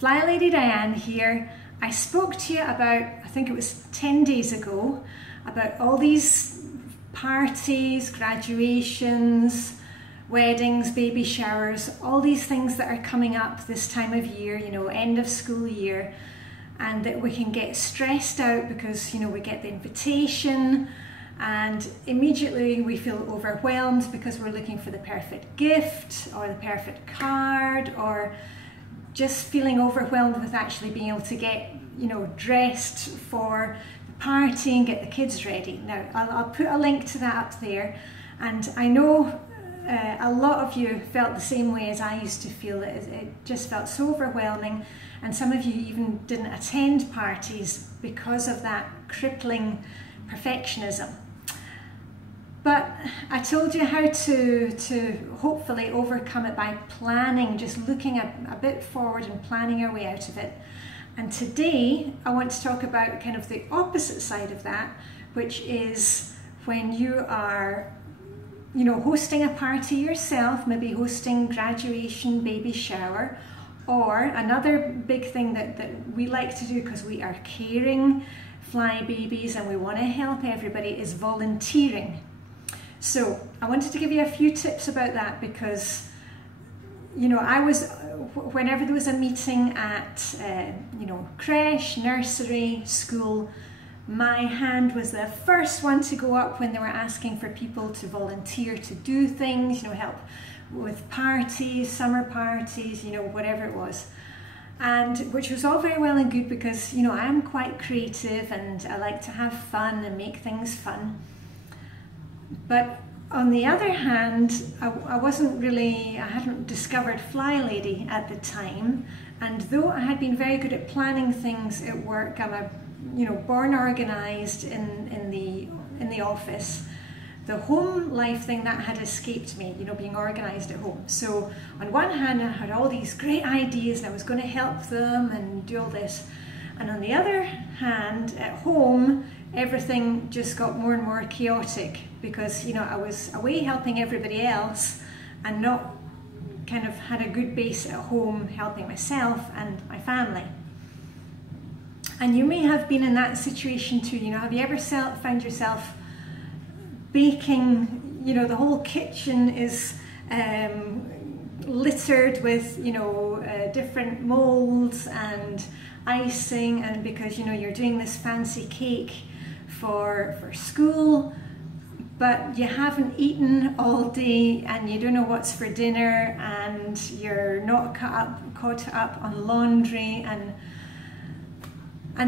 Flylady Diane here. I spoke to you about, I think it was 10 days ago, about all these parties, graduations, weddings, baby showers, all these things that are coming up this time of year, you know, end of school year, and that we can get stressed out because, you know, we get the invitation and immediately we feel overwhelmed because we're looking for the perfect gift or the perfect card, or just feeling overwhelmed with actually being able to get, you know, dressed for the party and get the kids ready. Now, I'll put a link to that up there, and I know a lot of you felt the same way as I used to feel. It just felt so overwhelming, and some of you even didn't attend parties because of that crippling perfectionism. But I told you how to hopefully overcome it by planning, just looking a bit forward and planning our way out of it. And today I want to talk about kind of the opposite side of that, which is when you are, you know, hosting a party yourself, maybe hosting graduation, baby shower, or another big thing that we like to do because we are caring fly babies and we want to help everybody is volunteering. So I wanted to give you a few tips about that because, you know, whenever there was a meeting at, you know, creche, nursery, school, my hand was the first one to go up when they were asking for people to volunteer to do things, you know, help with parties, summer parties, you know, whatever it was. And which was all very well and good because, you know, I am quite creative and I like to have fun and make things fun. But on the other hand, I hadn't discovered Flylady at the time, and though I had been very good at planning things at work, I'm born organised in the office. The home life thing, that had escaped me, you know, being organised at home. So on one hand, I had all these great ideas and I was going to help them and do all this. And on the other hand, at home, everything just got more and more chaotic because, you know, I was away helping everybody else and not kind of had a good base at home helping myself and my family. And you may have been in that situation too. You know, have you ever found yourself baking? You know, the whole kitchen is littered with, you know, different molds and icing, and because, you know, you're doing this fancy cake for school, but you haven't eaten all day and you don't know what's for dinner, and you're not caught up on laundry, and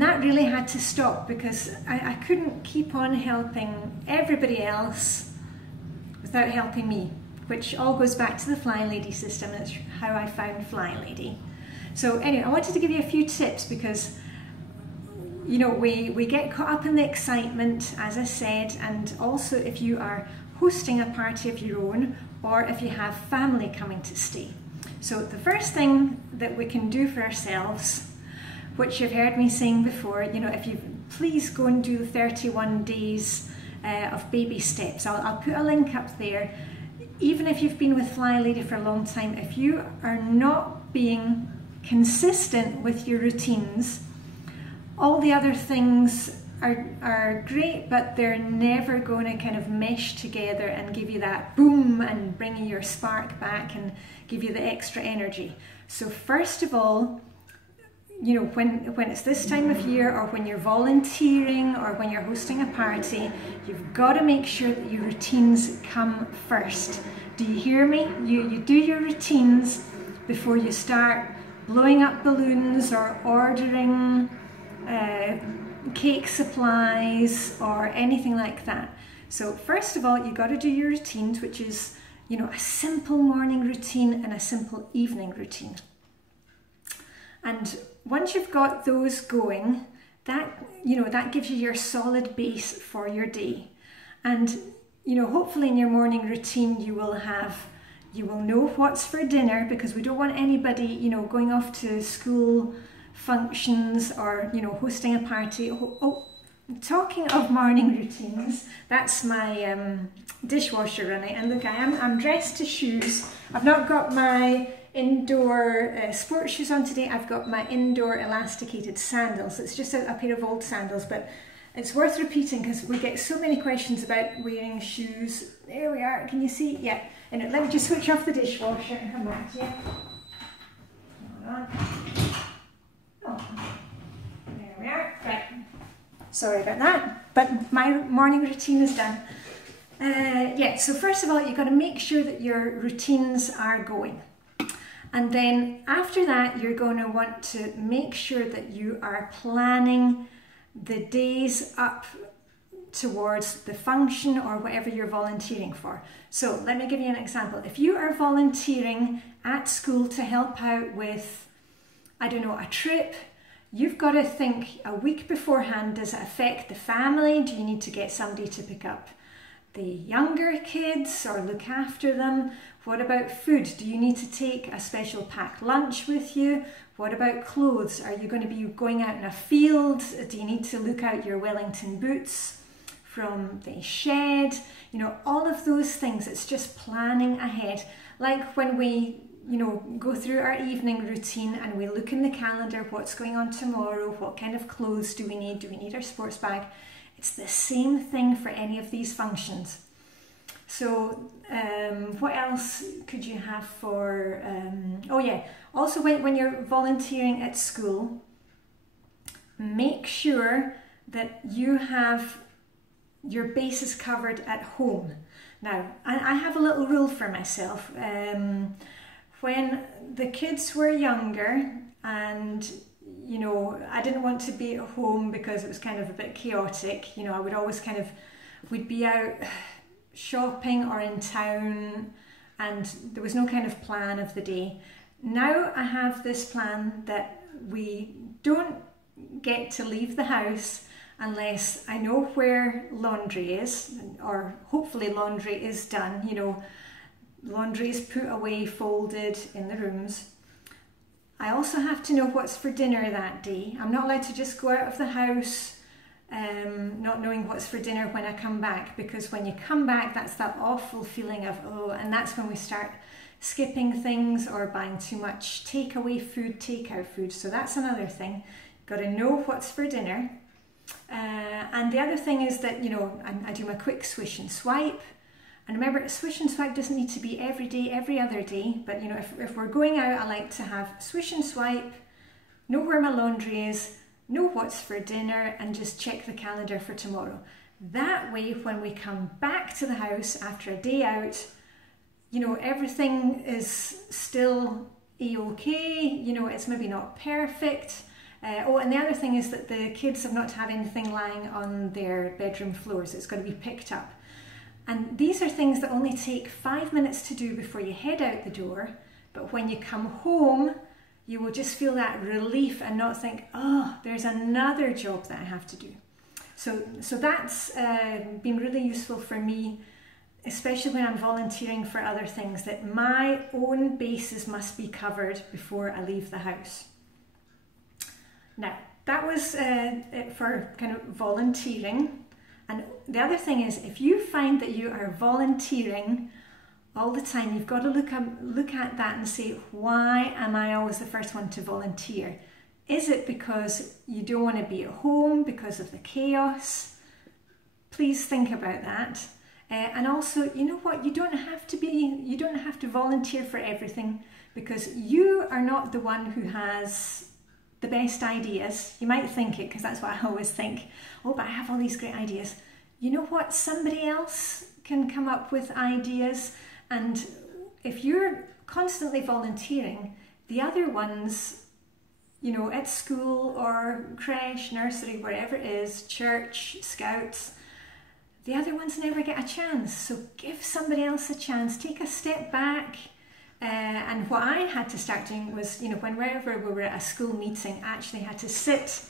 that really had to stop because I couldn't keep on helping everybody else without helping me, which all goes back to the Flylady system. That's how I found Flylady. So anyway, I wanted to give you a few tips because, you know, we get caught up in the excitement, as I said, and also if you are hosting a party of your own or if you have family coming to stay. So the first thing that we can do for ourselves, which you've heard me saying before, you know, if you please go and do the 31 days of baby steps. I'll put a link up there. Even if you've been with Flylady for a long time, if you are not being consistent with your routines, all the other things are great, but they're never going to kind of mesh together and give you that boom and bring you your spark back and give you the extra energy. So first of all, you know, when it's this time of year, or when you're volunteering, or when you're hosting a party, you've got to make sure that your routines come first. Do you hear me? You do your routines before you start blowing up balloons or ordering cake supplies or anything like that. So first of all, you got to do your routines, which is, you know, a simple morning routine and a simple evening routine. And once you've got those going, that, you know, that gives you your solid base for your day. And, you know, hopefully in your morning routine you will know what's for dinner, because we don't want anybody, you know, going off to school functions or, you know, hosting a party. Oh, talking of morning routines, that's my dishwasher running, and look, I'm dressed to shoes. I've not got my indoor sports shoes on today. I've got my indoor elasticated sandals. It's just a pair of old sandals, but it's worth repeating because we get so many questions about wearing shoes. There we are, can you see? Yeah. And let me just switch off the dishwasher and come back to you. Hold on. Oh, there we are. Right. Sorry about that, but my morning routine is done. Yeah, so first of all, you've got to make sure that your routines are going. And then after that, you're going to want to make sure that you are planning the days up towards the function or whatever you're volunteering for. So let me give you an example. If you are volunteering at school to help out with, I don't know, a trip, you've got to think a week beforehand, does it affect the family? Do you need to get somebody to pick up the younger kids or look after them? What about food? Do you need to take a special packed lunch with you? What about clothes? Are you going to be going out in a field? Do you need to look out your Wellington boots from the shed? You know, all of those things. It's just planning ahead. Like when we, you know, go through our evening routine and we look in the calendar, what's going on tomorrow? What kind of clothes do we need? Do we need our sports bag? It's the same thing for any of these functions. So what else could you have for, oh yeah, also when you're volunteering at school, make sure that you have your bases covered at home. Now, I have a little rule for myself. When the kids were younger and you know, I didn't want to be at home because it was kind of a bit chaotic. You know, I would always we'd be out shopping or in town and there was no kind of plan of the day. Now I have this plan that we don't get to leave the house unless I know where laundry is, or hopefully laundry is done. You know, laundry is put away, folded in the rooms. I also have to know what's for dinner that day. I'm not allowed to just go out of the house not knowing what's for dinner when I come back, because when you come back, that's that awful feeling of, oh, and that's when we start skipping things or buying too much takeaway food, takeout food. So that's another thing. Got to know what's for dinner. And the other thing is that, you know, I do my quick swish and swipe. And remember, swish and swipe doesn't need to be every day, every other day. But, you know, if we're going out, I like to have swish and swipe, know where my laundry is, know what's for dinner, and just check the calendar for tomorrow. That way, when we come back to the house after a day out, you know, everything is still a-okay. You know, it's maybe not perfect. Oh, and the other thing is that the kids have not to have anything lying on their bedroom floors. It's got to be picked up. And these are things that only take 5 minutes to do before you head out the door. But when you come home, you will just feel that relief and not think, oh, there's another job that I have to do. So that's been really useful for me, especially when I'm volunteering for other things, that my own bases must be covered before I leave the house. Now, that was it for kind of volunteering. And the other thing is, if you find that you are volunteering all the time, you've got to look at that and say, why am I always the first one to volunteer? Is it because you don't want to be at home because of the chaos? Please think about that. And also, you know what? You don't have to volunteer for everything, because you are not the one who has the best ideas. You might think it, because that's what I always think. Oh, but I have all these great ideas. You know what? Somebody else can come up with ideas. And if you're constantly volunteering, the other ones, you know, at school or creche, nursery, wherever it is, church, scouts, the other ones never get a chance. So give somebody else a chance. Take a step back. And what I had to start doing was, you know, whenever we were at a school meeting, I actually had to sit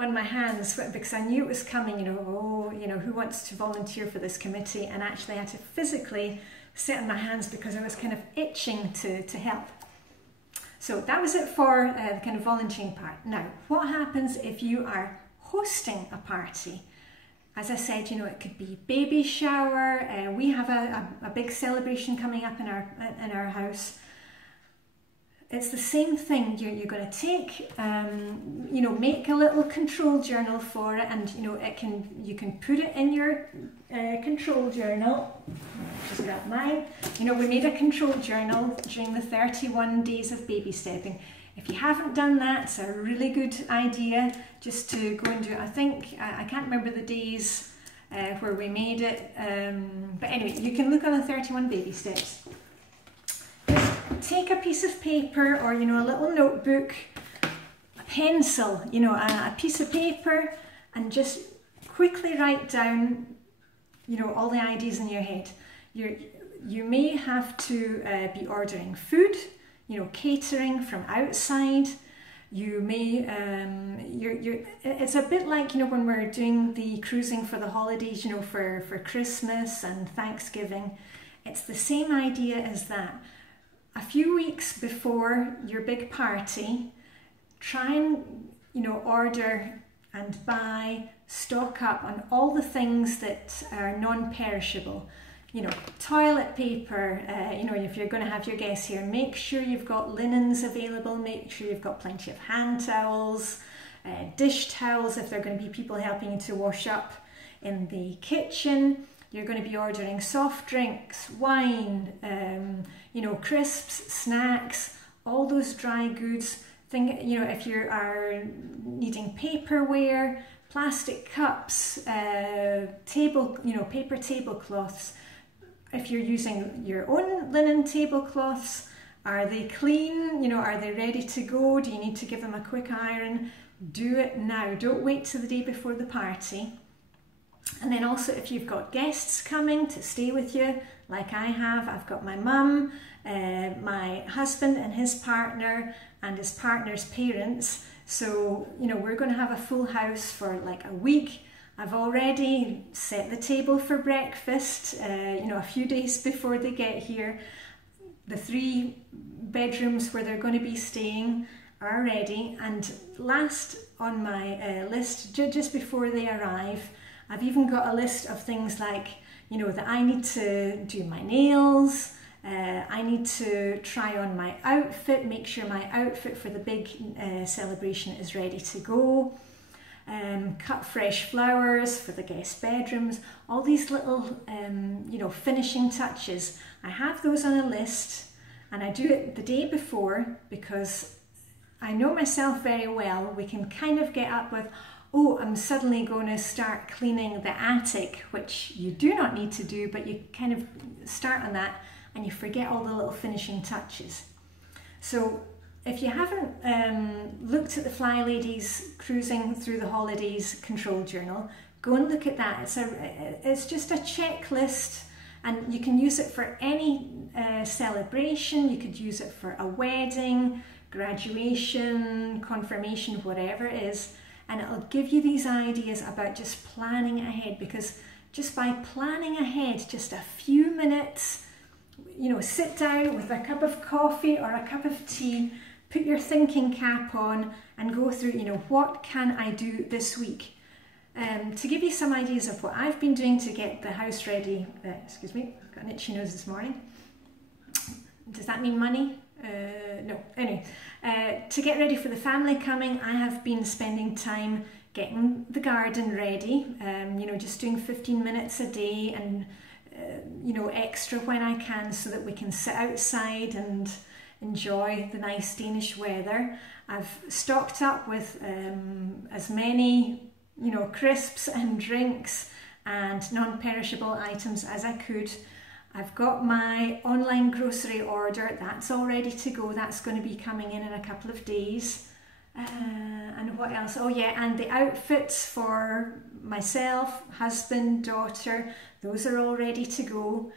on my hands because I knew it was coming, you know, oh, you know, who wants to volunteer for this committee? And actually I had to physically sit on my hands because I was kind of itching to help. So that was it for the kind of volunteering part. Now, what happens if you are hosting a party? As I said, you know, it could be baby shower. We have a big celebration coming up in our house. it's the same thing. You're going to take, you know, make a little control journal for it, and you know, you can put it in your control journal. Just grab mine. You know, we made a control journal during the 31 days of baby stepping. If you haven't done that, it's a really good idea just to go and do it. I think, I can't remember the days where we made it, but anyway, you can look on the 31 baby steps. Take a piece of paper, or you know, a little notebook, a pencil, you know, a piece of paper, and just quickly write down, you know, all the ideas in your head. You may have to be ordering food, you know, catering from outside. You may, it's a bit like, you know, when we're doing the cruising for the holidays, you know, for Christmas and Thanksgiving. It's the same idea as that. A few weeks before your big party, try and, you know, order and buy, stock up on all the things that are non-perishable. You know, toilet paper, you know, if you're going to have your guests here, make sure you've got linens available, make sure you've got plenty of hand towels, dish towels if there are going to be people helping you to wash up in the kitchen. You're going to be ordering soft drinks, wine, you know, crisps, snacks, all those dry goods. You know, if you are needing paperware, plastic cups, you know, paper tablecloths. If you're using your own linen tablecloths, are they clean? You know, are they ready to go? Do you need to give them a quick iron? Do it now. Don't wait till the day before the party. And then also, if you've got guests coming to stay with you, like I have, I've got my mum, my husband and his partner, and his partner's parents. So, you know, we're going to have a full house for like a week. I've already set the table for breakfast, you know, a few days before they get here. The 3 bedrooms where they're going to be staying are ready. And last on my list, just before they arrive, I've even got a list of things like, you know, that I need to do my nails, I need to try on my outfit, make sure my outfit for the big celebration is ready to go, cut fresh flowers for the guest bedrooms, all these little, you know, finishing touches. I have those on a list, and I do it the day before because I know myself very well. We can kind of get up with, oh, I'm suddenly going to start cleaning the attic, which you do not need to do, but you kind of start on that and you forget all the little finishing touches. So if you haven't looked at the Flyladies Cruising Through the Holidays control journal, go and look at that. It's just a checklist, and you can use it for any celebration. You could use it for a wedding, graduation, confirmation, whatever it is. And it'll give you these ideas about just planning ahead, because just by planning ahead just a few minutes, you know, sit down with a cup of coffee or a cup of tea, put your thinking cap on and go through, you know, what can I do this week? To give you some ideas of what I've been doing to get the house ready, excuse me, I've got an itchy nose this morning. Does that mean money? No. Anyway, to get ready for the family coming, I have been spending time getting the garden ready, you know, just doing 15 minutes a day, and you know, extra when I can, so that we can sit outside and enjoy the nice Danish weather. I've stocked up with as many, you know, crisps and drinks and non-perishable items as I could. I've got my online grocery order, that's all ready to go. That's going to be coming in a couple of days. And what else? Oh yeah, and the outfits for myself, husband, daughter, those are all ready to go.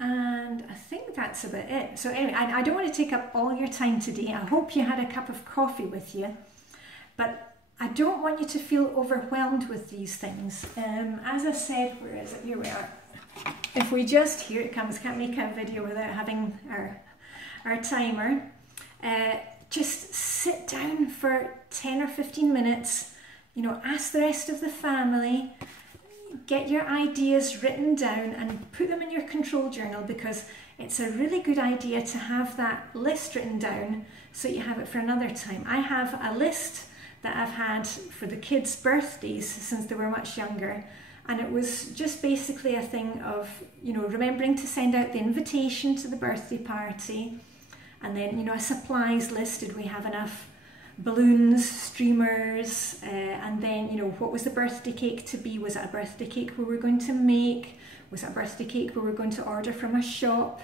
And I think that's about it. So anyway, I don't want to take up all your time today. I hope you had a cup of coffee with you. But I don't want you to feel overwhelmed with these things. As I said, where is it? Here we are. If we just, here it comes, can't make a video without having our timer. Just sit down for 10 or 15 minutes, you know, ask the rest of the family, get your ideas written down and put them in your control journal, because it's a really good idea to have that list written down so you have it for another time. I have a list that I've had for the kids' birthdays since they were much younger, and it was just basically a thing of, you know, remembering to send out the invitation to the birthday party, and then, you know, a supplies list. Did we have enough balloons, streamers, and then, you know, what was the birthday cake to be? Was it a birthday cake we were going to make? Was it a birthday cake we were going to order from a shop?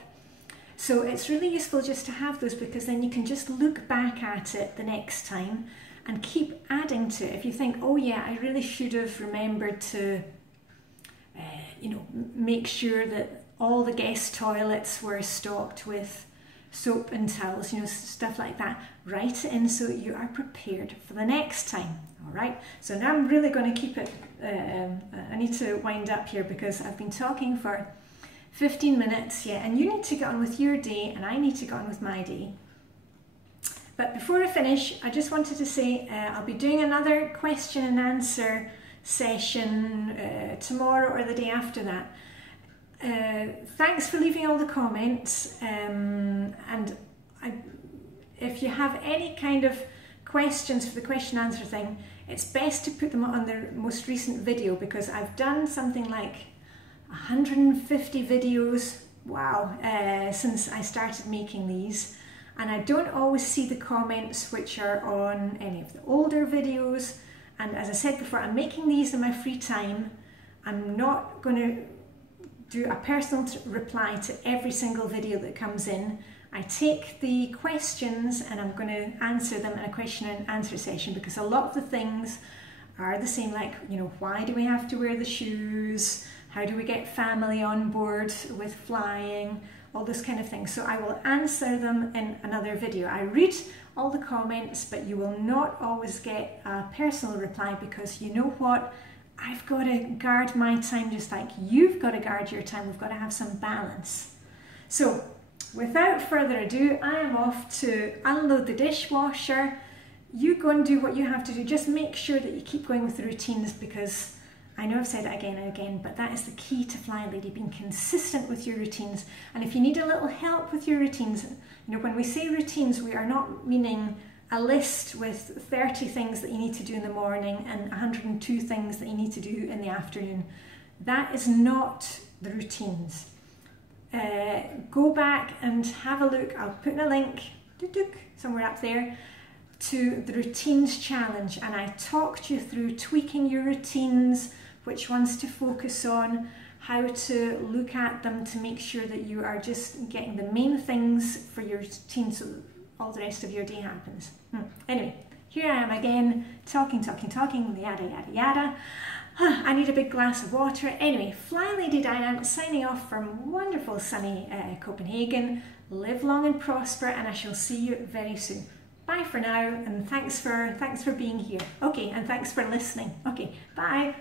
So it's really useful just to have those, because then you can just look back at it the next time and keep adding to it. If you think, oh yeah, I really should have remembered to, you know, make sure that all the guest toilets were stocked with soap and towels, you know, stuff like that. Write it in so you are prepared for the next time. All right, so now I'm really going to keep it, I need to wind up here because I've been talking for 15 minutes, yeah, and you need to get on with your day and I need to get on with my day. But before I finish, I just wanted to say I'll be doing another question and answer session tomorrow or the day after that. Thanks for leaving all the comments, and if you have any kind of questions for the question and answer thing, it's best to put them on the most recent video, because I've done something like 150 videos, wow, since I started making these, and I don't always see the comments which are on any of the older videos. And as I said before, I'm making these in my free time. I'm not going to do a personal reply to every single video that comes in. I take the questions and I'm going to answer them in a question and answer session, because a lot of the things are the same, like, you know, why do we have to wear the shoes? How do we get family on board with flying? All those kind of things. So I will answer them in another video. I read all the comments, but you will not always get a personal reply, because you know what? I've got to guard my time just like you've got to guard your time. We've got to have some balance. So without further ado, I am off to unload the dishwasher. You go and do what you have to do. Just make sure that you keep going with the routines, because I know I've said it again and again, but that is the key to Flylady, being consistent with your routines. And if you need a little help with your routines, you know, when we say routines, we are not meaning a list with 30 things that you need to do in the morning and 102 things that you need to do in the afternoon. That is not the routines. Go back and have a look. I'll put in a link somewhere up there to the routines challenge, and I talked you through tweaking your routines, which ones to focus on, how to look at them to make sure that you are just getting the main things for your routine so that all the rest of your day happens. Anyway, here I am again, talking, yada, yada, yada. I need a big glass of water. Anyway, Flylady Diane signing off from wonderful sunny Copenhagen. Live long and prosper, and I shall see you very soon. Bye for now, and thanks for being here. Okay, and thanks for listening. Okay, bye.